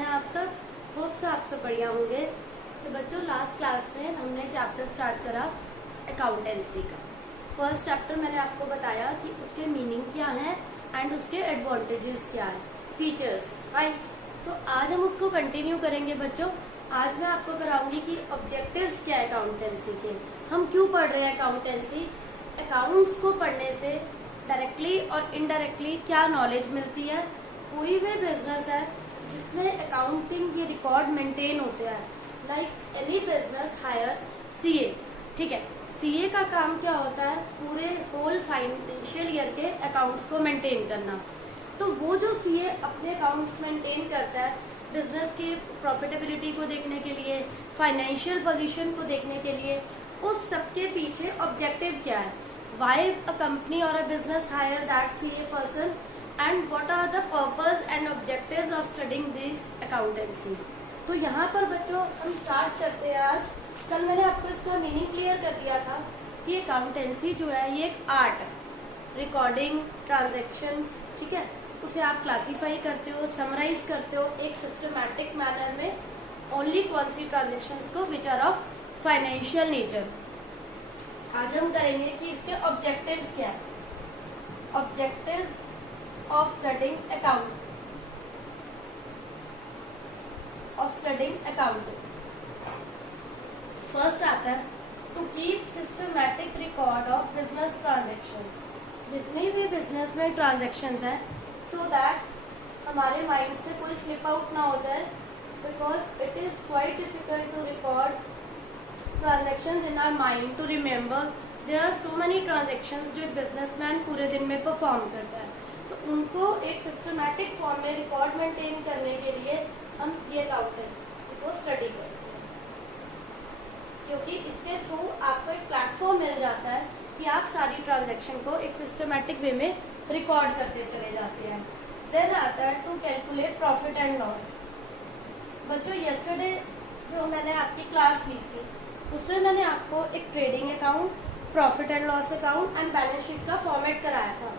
हैं आप सब? होप से आप सब बढ़िया होंगे। तो बच्चों, लास्ट क्लास में हमने चैप्टर स्टार्ट करा अकाउंटेंसी का। फर्स्ट चैप्टर मैंने आपको बताया कि उसके मीनिंग क्या है एंड उसके एडवांटेजेस क्या है, फीचर्स, राइट। तो आज हम उसको कंटिन्यू करेंगे बच्चों। आज मैं आपको कराऊंगी कि ऑब्जेक्टिव्स क्या है अकाउंटेंसी के, हम क्यों पढ़ रहे हैं अकाउंटेंसी, अकाउंट्स को पढ़ने से डायरेक्टली और इनडायरेक्टली क्या नॉलेज मिलती है। कोई भी बिजनेस है जिसमें अकाउंटिंग के रिकॉर्ड मेंटेन होते हैं, like any business hire CA, ठीक है। सीए का काम क्या होता है, पूरे होल फाइनेंशियल ईयर के अकाउंट्स को मेंटेन करना। तो वो जो सीए अपने अकाउंट्स मेंटेन करता है, बिजनेस की प्रॉफिटेबिलिटी को देखने के लिए, फाइनेंशियल पोजीशन को देखने के लिए, उस सबके पीछे ऑब्जेक्टिव क्या है, वाई अ कंपनी और a business hire that CA person and what are the purpose and objectives of studying this accountancy. तो यहाँ पर बच्चों हम स्टार्ट करते हैं आज। कल मैंने आपको इसका मीनिंग क्लियर कर दिया था कि अकाउंटेंसी जो है ये एक आर्ट है, रिकॉर्डिंग ट्रांजैक्शंस, ठीक है, उसे आप क्लासीफाई करते हो, समराइज करते हो एक सिस्टमैटिक मैनर में, ओनली कौन सी ट्रांजेक्शंस को which are of financial nature. आज हम करेंगे कि इसके ऑब्जेक्टिव्स क्या है, objectives of studying account, first आता है to keep systematic record of business transactions. जितनी भी बिजनेस में ट्रांजेक्शंस हैं, सो दैट हमारे माइंड से कोई स्लिप आउट ना हो जाए, because it is quite difficult to record transactions in our mind, to remember there are so many transactions जो एक बिजनेसमैन पूरे दिन में परफॉर्म करता है। तो उनको एक सिस्टमैटिक फॉर्म में रिकॉर्ड मेंटेन करने के लिए हम ये अकाउंटेंसी को स्टडी करते हैं, क्योंकि इसके थ्रू आपको एक प्लेटफॉर्म मिल जाता है कि आप सारी ट्रांजैक्शन को एक सिस्टमैटिक वे में रिकॉर्ड करते चले जाते हैं। देन आता है to calculate profit and loss. बच्चों, यस्टरडे जो मैंने आपकी क्लास ली थी उसमें मैंने आपको एक trading account, profit and loss account and balance sheet का फॉर्मेट कराया था,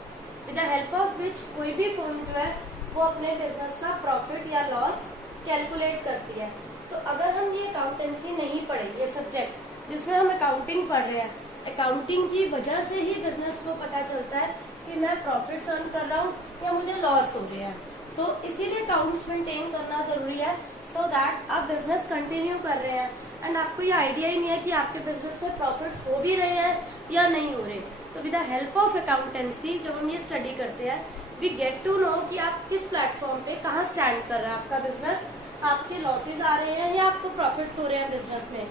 with the help of which कोई भी फर्म जो है वो अपने बिजनेस का प्रॉफिट या लॉस कैलकुलेट करती है। तो अगर हम ये अकाउंटेंसी नहीं पढ़े, ये सब्जेक्ट जिसमें हम अकाउंटिंग पढ़ रहे हैं, अकाउंटिंग की वजह से ही बिजनेस को पता चलता है कि मैं प्रॉफिट अर्न कर रहा हूँ या मुझे लॉस हो रहे हैं। तो इसीलिए अकाउंट्स मेंटेन करना जरूरी है, सो दैट आप बिजनेस कंटिन्यू कर रहे हैं एंड आपको ये आइडिया ही नहीं है कि आपके बिजनेस में प्रॉफिट्स हो भी रहे हैं या नहीं हो रहे। तो with the help of accountancy जब हम ये स्टडी करते हैं, वी गेट टू नो कि आप किस प्लेटफॉर्म पे कहाँ स्टैंड कर रहा है आपका बिजनेस, आपके लॉसेज आ रहे हैं या आपको प्रॉफिट्स हो रहे हैं बिजनेस में।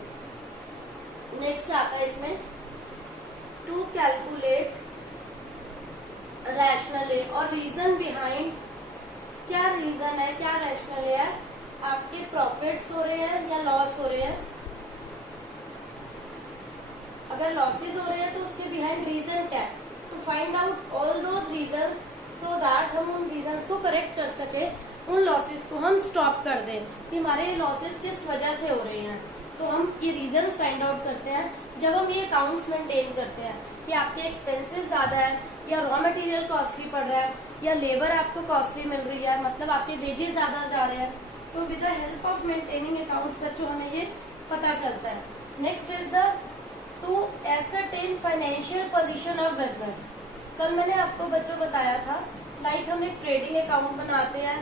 नेक्स्ट आता है इसमें टू कैलकुलेट रैशनली और रीजन बिहाइंड, क्या रीजन है, क्या रैशनल है, आपके प्रॉफिट्स हो रहे हैं या लॉस हो रहे हैं। अगर लॉसेज हो रहे हैं तो उसके बिहाइंड रीजन क्या है, to find out all those reasons so that हम उन रीजंस को करेक्ट कर सके, उन लॉसेज को हम स्टॉप कर दें कि हमारे लॉसेज किस वजह से हो रहे हैं। तो हम ये रीजंस फाइंड आउट करते हैं जब हम ये अकाउंट्स मेंटेन करते हैं कि आपके एक्सपेंसेस ज्यादा है या रॉ मटेरियल कॉस्टली पड़ रहा है या लेबर आपको कॉस्टली मिल रही है, मतलब आपके वेजेस ज्यादा जा रहे हैं। तो with the help of maintaining accounts बच्चों हमें ये पता चलता है। Next is the two ascertain financial position of business. कल मैंने आपको बच्चों बताया था, लाइक हम एक ट्रेडिंग अकाउंट बनाते हैं,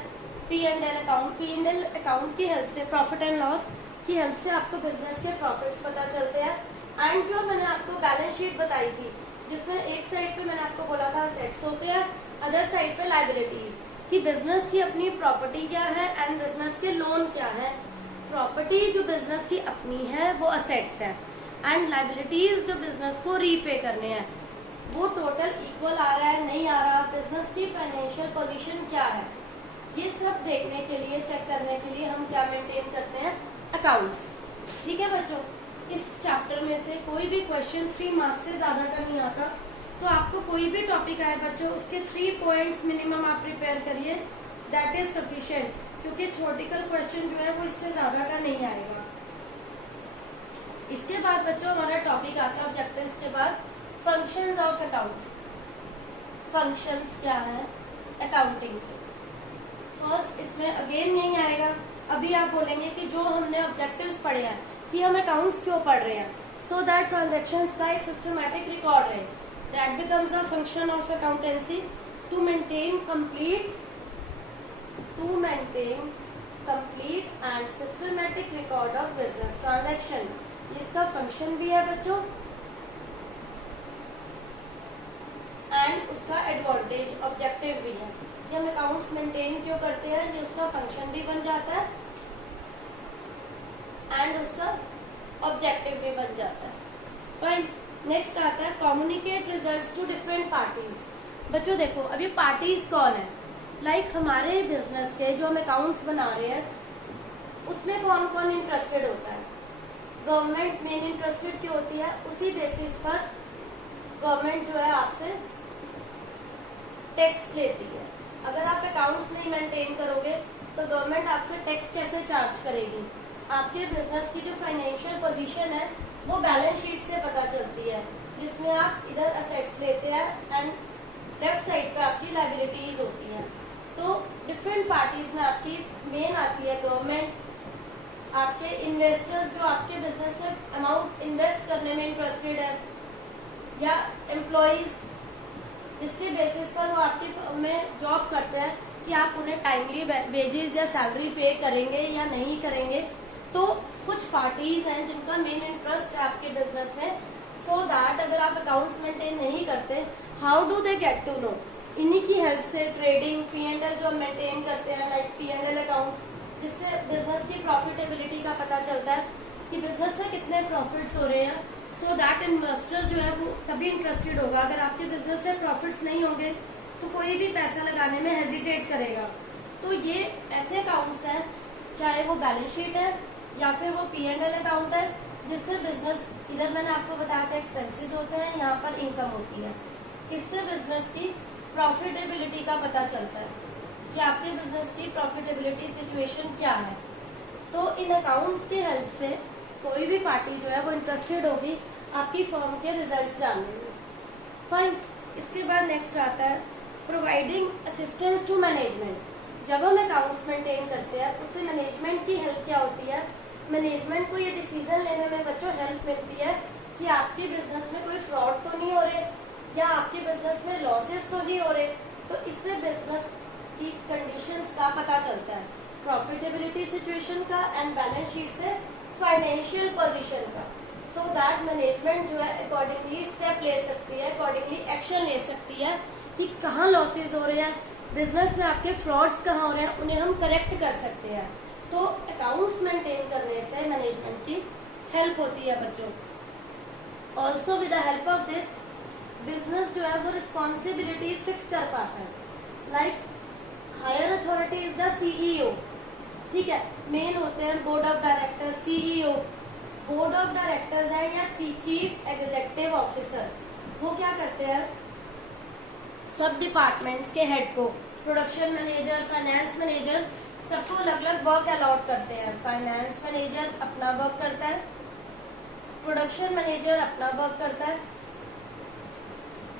P and L account, P and L account की हेल्प से, प्रॉफिट एंड लॉस की हेल्प से आपको बिजनेस के प्रॉफिट्स पता चलते हैं। एंड जो मैंने आपको बैलेंस शीट बताई थी, जिसमें एक साइड पे मैंने आपको बोला था असेट्स होते हैं, अदर साइड पे लायबिलिटीज, कि बिजनेस की अपनी प्रॉपर्टी क्या है एंड बिजनेस के लोन क्या है। प्रॉपर्टी जो बिजनेस की अपनी है वो असेट्स है, एंड लायबिलिटीज जो बिजनेस को रीपे करने हैं, वो टोटल इक्वल आ रहा है नहीं आ रहा, बिजनेस की फाइनेंशियल पोजीशन क्या है, ये सब देखने के लिए, चेक करने के लिए हम क्या मेंटेन करते हैं, अकाउंट्स। ठीक है बच्चों, इस चैप्टर में से कोई भी क्वेश्चन 3 मार्क्स से ज्यादा का नहीं आता, तो आपको कोई भी टॉपिक आए बच्चों उसके 3 पॉइंट्स मिनिमम आप प्रिपेयर करिए, दैट इज सफिशिएंट, क्योंकि थ्योरेटिकल क्वेश्चन जो है वो इससे ज्यादा का नहीं आएगा। इसके बाद बच्चों हमारा टॉपिक आता है ऑब्जेक्टिव्स के बाद फंक्शंस ऑफ अकाउंट। फंक्शंस क्या है अकाउंटिंग के? फर्स्ट इसमें अगेन यही आएगा अभी आप बोलेंगे कि जो हमने ऑब्जेक्टिव्स पढ़े हैं कि हम अकाउंट्स क्यों पढ़ रहे हैं, सो दैट ट्रांजेक्शन्स का एक सिस्टमैटिक रिकॉर्ड रहे, that becomes a function of accountancy to maintain complete and systematic record of business transaction. इसका फंक्शन भी है बच्चों एंड उसका एडवांटेज ऑब्जेक्टिव भी है कि हम अकाउंट्स मेंटेन क्यों करते हैं, ये उसका फंक्शन भी बन जाता है एंड उसका ऑब्जेक्टिव भी बन जाता है। फाइन, नेक्स्ट आता है communicate results to different parties. बच्चों देखो अब ये पार्टीज कौन है, लाइक हमारे बिजनेस के जो हम अकाउंट्स बना रहे हैं उसमें कौन कौन इंटरेस्टेड होता है। गवर्नमेंट मेन इंटरेस्टेड क्यों होती है, उसी बेसिस पर गवर्नमेंट जो है आपसे टैक्स लेती है। अगर आप अकाउंट्स नहीं मेंटेन करोगे तो गवर्नमेंट आपसे टैक्स कैसे चार्ज करेगी। आपके बिजनेस की जो फाइनेंशियल पोजीशन है वो बैलेंस शीट से पता चलती है, जिसमें आप इधर असेट्स लेते हैं एंड लेफ्ट साइड पे आपकी लायबिलिटीज होती हैं। तो डिफरेंट पार्टीज में आपकी मेन आती है गवर्नमेंट, आपके इन्वेस्टर्स जो आपके बिजनेस में अमाउंट इन्वेस्ट करने में इंटरेस्टेड है, या एम्प्लॉइज जिसके बेसिस पर वो आपकी फर्म में जॉब करते हैं कि आप उन्हें टाइमली वेजेस या सैलरी पे करेंगे या नहीं करेंगे। तो कुछ पार्टीज हैं जिनका मेन इंटरेस्ट है आपके बिजनेस में, सो दैट अगर आप अकाउंट्स मेंटेन नहीं करते, how do they get to know. इन्हीं की हेल्प से ट्रेडिंग P&L जो मेंटेन करते हैं, लाइक P&L अकाउंट, जिससे बिजनेस की प्रॉफिटेबिलिटी का पता चलता है कि बिजनेस में कितने प्रॉफिट्स हो रहे हैं। सो दैट इन्वेस्टर जो है वो तभी इंटरेस्टेड होगा। अगर आपके बिजनेस में प्रॉफिट्स नहीं होंगे तो कोई भी पैसा लगाने में हेजिटेट करेगा। तो ये ऐसे अकाउंट्स हैं, चाहे वो बैलेंस शीट है या फिर वो P&L अकाउंट है, जिससे बिजनेस, इधर मैंने आपको बताया था एक्सपेंसेस होते हैं, यहाँ पर इनकम होती है। इससे बिजनेस की प्रॉफिटेबिलिटी का पता चलता है कि आपके बिजनेस की प्रॉफिटेबिलिटी सिचुएशन क्या है। तो इन अकाउंट्स की हेल्प से कोई भी पार्टी जो है वो इंटरेस्टेड होगी आपकी फर्म के रिजल्ट्स जानने में। फाइन, इसके बाद नेक्स्ट आता है प्रोवाइडिंग असिस्टेंस टू मैनेजमेंट। जब हम अकाउंट्स मेंटेन करते हैं उससे मैनेजमेंट की हेल्प क्या होती है, मैनेजमेंट को ये डिसीजन लेने में बच्चों हेल्प मिलती है कि आपके बिजनेस में कोई फ्रॉड तो नहीं हो रहे या आपके बिजनेस में लॉसेस तो नहीं हो रहे। तो इससे बिजनेस की कंडीशंस का पता चलता है, प्रॉफिटेबिलिटी सिचुएशन का एंड बैलेंस शीट से फाइनेंशियल पोजीशन का। सो दैट मैनेजमेंट जो है अकॉर्डिंगली स्टेप ले सकती है, अकॉर्डिंगली एक्शन ले सकती है कि कहाँ लॉसेज हो रहे हैं, बिजनेस में आपके फ्रॉड्स कहाँ हो रहे हैं, उन्हें हम करेक्ट कर सकते हैं। तो अकाउंट्स मेंटेन करने से मैनेजमेंट की हेल्प होती है बच्चों। Also with the help of this business जो है वो रिस्पॉन्सिबिलिटीज फिक्स कर पाता है, like higher authority is the CEO, ठीक है, मेन होते हैं board of director, CEO। Board of directors है या चीफ एग्जीक्यूटिव ऑफिसर, वो क्या करते हैं, सब डिपार्टमेंट्स के हेड को, प्रोडक्शन मैनेजर, फाइनेंस मैनेजर, सबको अलग अलग वर्क अलॉट करते हैं। फाइनेंस मैनेजर अपना वर्क करता है, प्रोडक्शन मैनेजर अपना वर्क करता है।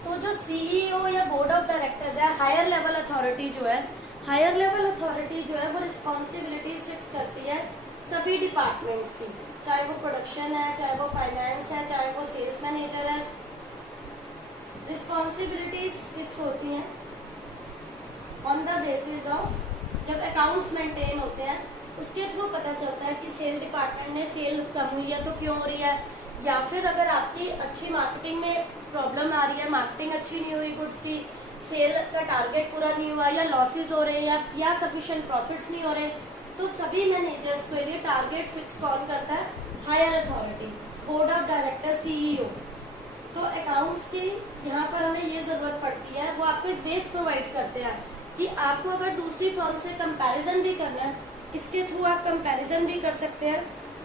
तो जो CEO या बोर्ड ऑफ डायरेक्टर्स है, हायर लेवल अथॉरिटी जो है, हायर लेवल अथॉरिटी जो है वो रिस्पॉन्सिबिलिटीज फिक्स करती है सभी डिपार्टमेंट्स की, चाहे वो प्रोडक्शन है, चाहे वो फाइनेंस है, चाहे वो सेल्स मैनेजर है। रिस्पॉन्सिबिलिटीज फिक्स होती हैं ऑन द बेसिस ऑफ, जब अकाउंट्स मेंटेन होते हैं उसके थ्रू पता चलता है कि सेल डिपार्टमेंट ने सेल्स कम हुई है तो क्यों हो रही है, या फिर अगर आपकी अच्छी मार्केटिंग में प्रॉब्लम आ रही है, मार्केटिंग अच्छी नहीं हुई गुड्स की, सेल का टारगेट पूरा नहीं हुआ, या लॉसेज हो रहे हैं या सफिशिएंट प्रॉफिट्स नहीं हो रहे, तो सभी मैनेजर्स के लिए टारगेट फिक्स कौन करता है, higher authority, board of director, CEO। तो अकाउंट्स की यहाँ पर हमें ये जरूरत पड़ती है, वो आपको एक बेस प्रोवाइड करते हैं कि आपको अगर दूसरी फर्म से कंपैरिजन भी करना है, इसके थ्रू आप कंपैरिजन भी कर सकते हैं।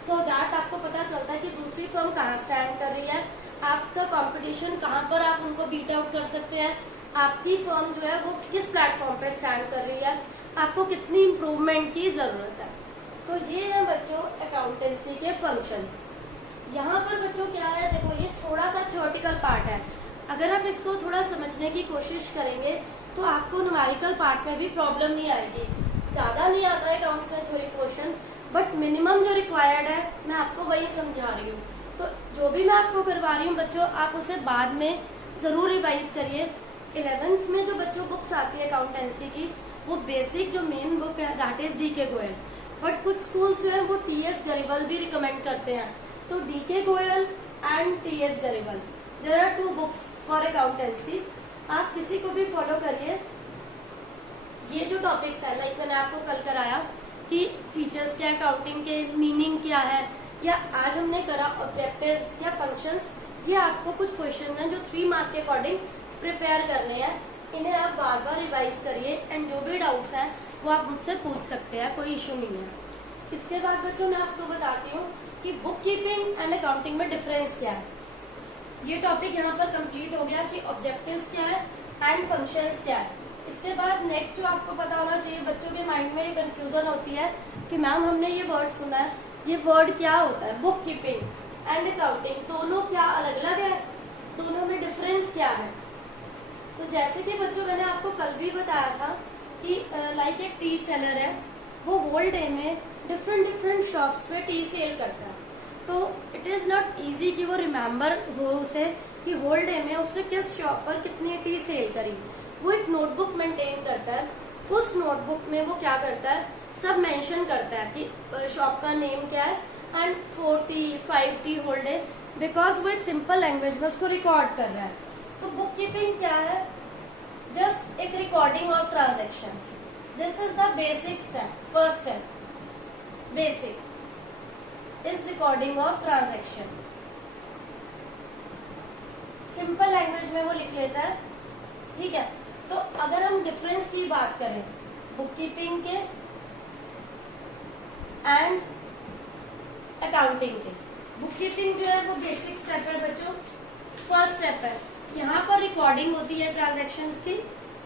सो दैट आपको पता चलता है कि दूसरी फर्म कहाँ स्टैंड कर रही है, आपका कंपटीशन कहाँ पर आप उनको बीट आउट कर सकते हैं, आपकी फर्म जो है वो किस प्लेटफॉर्म पे स्टैंड कर रही है, आपको कितनी इम्प्रूवमेंट की जरूरत है। तो ये है बच्चों अकाउंटेंसी के फंक्शंस। यहाँ पर बच्चों क्या है, देखो ये थोड़ा सा थ्योरेटिकल पार्ट है, अगर आप इसको थोड़ा समझने की कोशिश करेंगे तो आपको न्यूमेरिकल पार्ट में भी प्रॉब्लम नहीं आएगी। ज़्यादा नहीं आता है अकाउंट्स में थ्योरी पोर्शन, बट मिनिमम जो रिक्वायर्ड है मैं आपको वही समझा रही हूँ। तो जो भी मैं आपको करवा रही हूँ बच्चों, आप उसे बाद में ज़रूर रिवाइज करिए। 11th में जो बच्चों बुक्स आती है अकाउंटेंसी की, वो बेसिक जो मेन बुक है that is DK Goyal, but कुछ स्कूल्स जो है वो TS गरिवल भी रिकमेंड करते हैं। तो DK Goyal and TS Grewal, there are 2 books for accountancy. आप किसी को भी फॉलो करिए। ये जो टॉपिक्स है, लाइक मैंने आपको कल कराया कि फीचर्स क्या है अकाउंटिंग के, मीनिंग क्या है, या आज हमने करा ऑब्जेक्टिव्स या फंक्शंस, ये आपको कुछ क्वेश्चन हैं जो 3 मार्क के अकॉर्डिंग प्रिपेयर करने हैं। इन्हें आप बार बार रिवाइज करिए एंड जो भी डाउट्स हैं वो आप मुझसे पूछ सकते हैं, कोई इशू नहीं है। इसके बाद बच्चों मैं आपको बताती हूँ कि बुक कीपिंग एंड अकाउंटिंग में डिफरेंस क्या है। ये टॉपिक यहाँ पर कंप्लीट हो गया कि ऑब्जेक्टिव्स क्या है एंड फंक्शंस क्या है। इसके बाद नेक्स्ट जो आपको पता होना चाहिए, बच्चों के माइंड में ये कंफ्यूजन होती है कि मैम हमने ये वर्ड सुना है, ये वर्ड क्या होता है, बुक कीपिंग एंड अकाउंटिंग दोनों क्या अलग अलग है, दोनों में डिफरेंस क्या है। तो जैसे कि बच्चों मैंने आपको कल भी बताया था कि लाइक एक टी सेलर है, वो होल डे में डिफरेंट शॉप्स पे टी सेल करता है। तो इट इज नॉट इजी कि वो रिमेम्बर हो उसे कि होल डे में उसने किस शॉप पर कितनी टी सेल करी। वो एक नोटबुक मेंटेन करता है, उस नोटबुक में वो क्या करता है, सब मेंशन करता है कि शॉप का नेम क्या है and 4T 5T whole day, because वो एक सिंपल लैंग्वेज में उसको रिकॉर्ड कर रहा है। तो बुक कीपिंग क्या है, जस्ट एक recording of transactions. This is the basic step, first step basic is recording of transaction. Simple language में वो लिख लेता है, ठीक है। तो अगर हम डिफरेंस की बात करें बुक कीपिंग के एंड अकाउंटिंग के, बुक कीपिंग जो है वो बेसिक स्टेप है बच्चों, फर्स्ट स्टेप है। यहाँ पर रिकॉर्डिंग होती है ट्रांजैक्शंस की।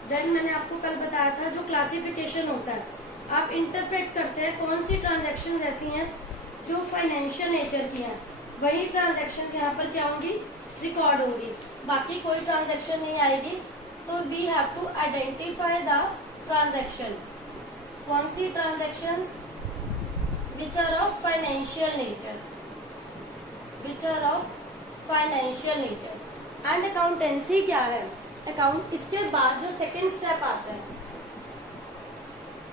देन मैंने आपको कल बताया था जो क्लासिफिकेशन होता है, आप इंटरप्रेट करते हैं कौन सी ट्रांजैक्शंस ऐसी हैं जो फाइनेंशियल नेचर की हैं, वही ट्रांजैक्शंस यहाँ पर क्या होंगी, रिकॉर्ड होंगी, बाकी कोई ट्रांजैक्शन नहीं आएगी। तो we have to identify the transaction, कौन सी transactions which are of financial nature, which are of financial nature. And accountancy क्या है, अकाउंट, इसके बाद जो सेकेंड स्टेप आता है,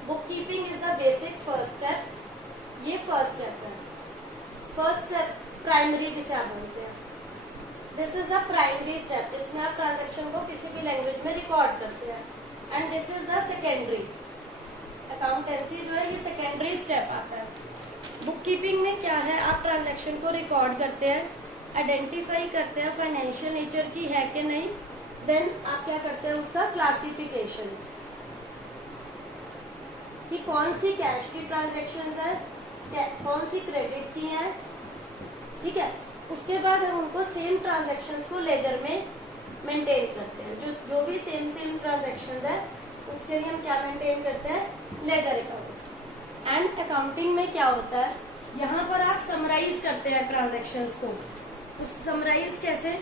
book keeping is the basic first step, ये फर्स्ट स्टेप है। फर्स्ट स्टेप प्राइमरी जिसे आप बोलते हैं, this is the primary step जिसमें आप ट्रांजैक्शन को किसी भी लैंग्वेज में रिकॉर्ड करते हैं। And this is the secondary, accountancy जो है ये सेकेंडरी स्टेप आता है। बुक कीपिंग में क्या है, आप ट्रांजैक्शन को रिकॉर्ड करते हैं, आइडेंटिफाई करते हैं फाइनेंशियल नेचर की है कि नहीं, देन आप क्या करते हैं उसका क्लासिफिकेशन कि कौन सी कैश की ट्रांजैक्शंस है, कौन सी क्रेडिट की है, ठीक है। उसके बाद हम उनको सेम ट्रांजैक्शंस को लेजर में मेंटेन करते हैं, जो भी सेम ट्रांजैक्शंस है उसके लिए हम क्या मेंटेन करते हैं, लेजर अकाउंट। एंड अकाउंटिंग में क्या होता है, यहाँ पर आप समराइज करते हैं ट्रांजैक्शंस को। समराइज कैसे,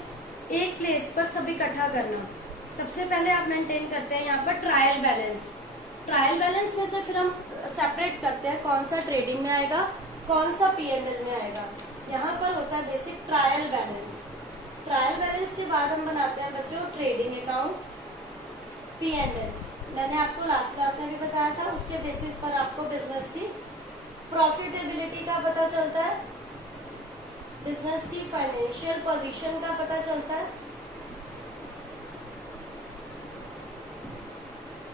एक प्लेस पर सब इकट्ठा करना। सबसे पहले आप मेंटेन करते हैं यहाँ पर ट्रायल बैलेंस, ट्रायल बैलेंस में से फिर हम सेपरेट करते हैं कौन सा ट्रेडिंग में आएगा, कौन सा P&L में आएगा। यहाँ पर होता है basic trial balance. Trial balance के बाद हम बनाते हैं बच्चों ट्रेडिंग अकाउंट, P&L। मैंने आपको लास्ट क्लास में भी बताया था, उसके बेसिस पर आपको बिजनेस की प्रॉफिटेबिलिटी का पता चलता है, बिजनेस की फाइनेंशियल पोजीशन का पता चलता है।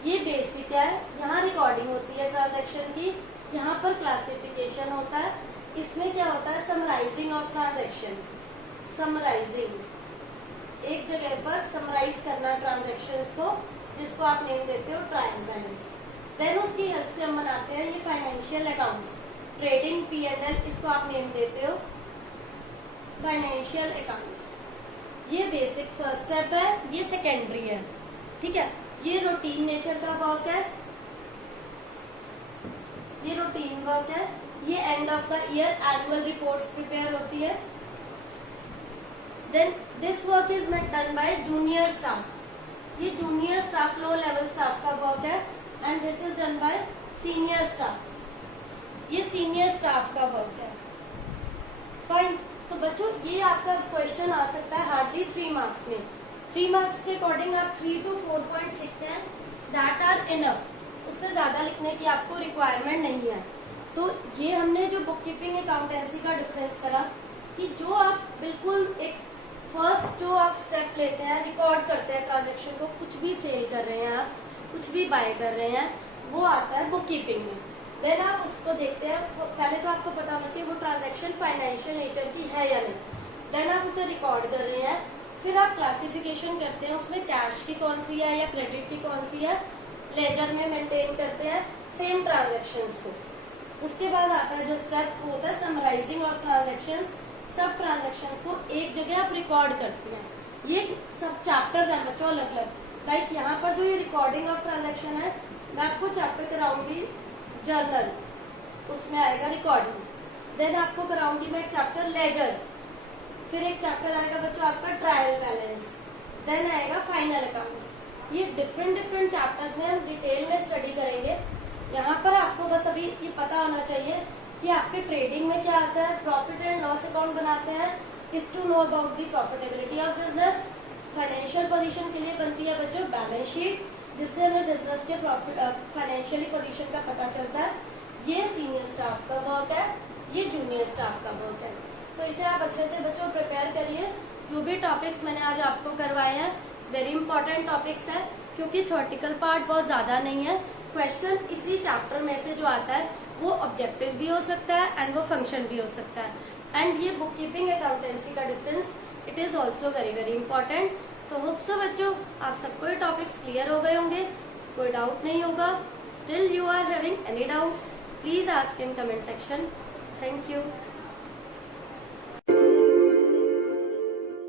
ये बेसिक है, यहाँ रिकॉर्डिंग होती है ट्रांजैक्शन की, यहाँ पर क्लासिफिकेशन होता है, इसमें क्या होता है समराइजिंग ऑफ ट्रांजैक्शन। समराइजिंग, एक जगह पर समराइज करना ट्रांजैक्शंस को, जिसको आप नेम देते हो ट्रायल बैलेंस। देन उसकी हेल्प से हम बनाते हैं ये फाइनेंशियल अकाउंट्स, ट्रेडिंग P&L, इसको आप नेम देते हो फाइनेंशियल अकाउंट्स। ये बेसिक फर्स्ट स्टेप है, ये सेकेंडरी है, ठीक है। ये रूटीन नेचर का वर्क है, ये रूटीन वर्क है। ये end of the year annual reports prepare होती है। Then this work is done by junior staff, ये junior staff low level staff का वर्क है। And this is done by senior staff, ये सीनियर स्टाफ का work है। Fine, तो बच्चों ये आपका क्वेश्चन आ सकता है हार्डली 3 मार्क्स में। 3 मार्क्स के अकॉर्डिंग आप 3 to 4 पॉइंट्स लिखते हैं, दैट आर इनफ, उससे ज्यादा लिखने की आपको रिक्वायरमेंट नहीं है। तो ये हमने जो बुक कीपिंग अकाउंटेंसी का डिफरेंस करा कि जो आप बिल्कुल एक फर्स्ट जो आप स्टेप लेते हैं, रिकॉर्ड करते हैं ट्रांजेक्शन को, कुछ भी सेल कर रहे हैं आप, कुछ भी बाय कर रहे हैं, वो आता है बुक कीपिंग में। देन आप उसको देखते हैं, पहले तो आपको पता होना चाहिए वो ट्रांजैक्शन फाइनेंशियल नेचर की है या नहीं। देन आप उसे रिकॉर्ड कर रहे हैं, फिर आप क्लासिफिकेशन करते हैं उसमें कैश की कौन सी है या क्रेडिट की कौन सी है, लेजर में मेंटेन करते हैं सेम ट्रांजैक्शंस को। उसके बाद आता है जो स्टेप, वो होता है समराइजिंग ऑफ ट्रांजैक्शंस। सब ट्रांजैक्शंस को एक जगह आप रिकॉर्ड करते हैं। ये सब चैप्टर्स हैं बच्चों अलग अलग। लाइक यहाँ पर जो ये रिकॉर्डिंग ऑफ ट्रांजैक्शन है, मैं आपको चैप्टर कराऊंगी जर्नल, उसमें आएगा रिकॉर्डिंग। देन आपको कराऊंगी मैं एक चैप्टर लेजर, फिर एक चैप्टर आएगा बच्चों आपका ट्रायल बैलेंस, देन आएगा फाइनल अकाउंट्स। ये डिफरेंट चैप्टर्स में हम डिटेल में स्टडी करेंगे। यहाँ पर आपको बस अभी ये पता होना चाहिए कि आपके ट्रेडिंग में क्या आता है, प्रॉफिट एंड लॉस अकाउंट बनाते हैं, is to know about the profitability of business. Financial position के लिए बनती है बच्चों बैलेंस शीट, जिससे हमें बिजनेस के प्रॉफिट फाइनेंशियली पोजीशन का पता चलता है। ये सीनियर स्टाफ का वर्क है, ये जूनियर स्टाफ का वर्क है। तो इसे आप अच्छे से बच्चों प्रिपेयर करिए। जो भी टॉपिक्स मैंने आज आपको करवाए हैं वेरी इंपॉर्टेंट टॉपिक्स है, क्योंकि थ्योरेटिकल पार्ट बहुत ज्यादा नहीं है। क्वेश्चन इसी चैप्टर में से जो आता है वो ऑब्जेक्टिव भी हो सकता है एंड वो फंक्शन भी हो सकता है। एंड ये बुक कीपिंग अकाउंटेंसी का difference, it is also very important. तो होप सो बच्चों आप सबको ये टॉपिक्स क्लियर हो गए होंगे, कोई डाउट नहीं होगा। Still you are having any doubt, please ask in comment section. Thank you.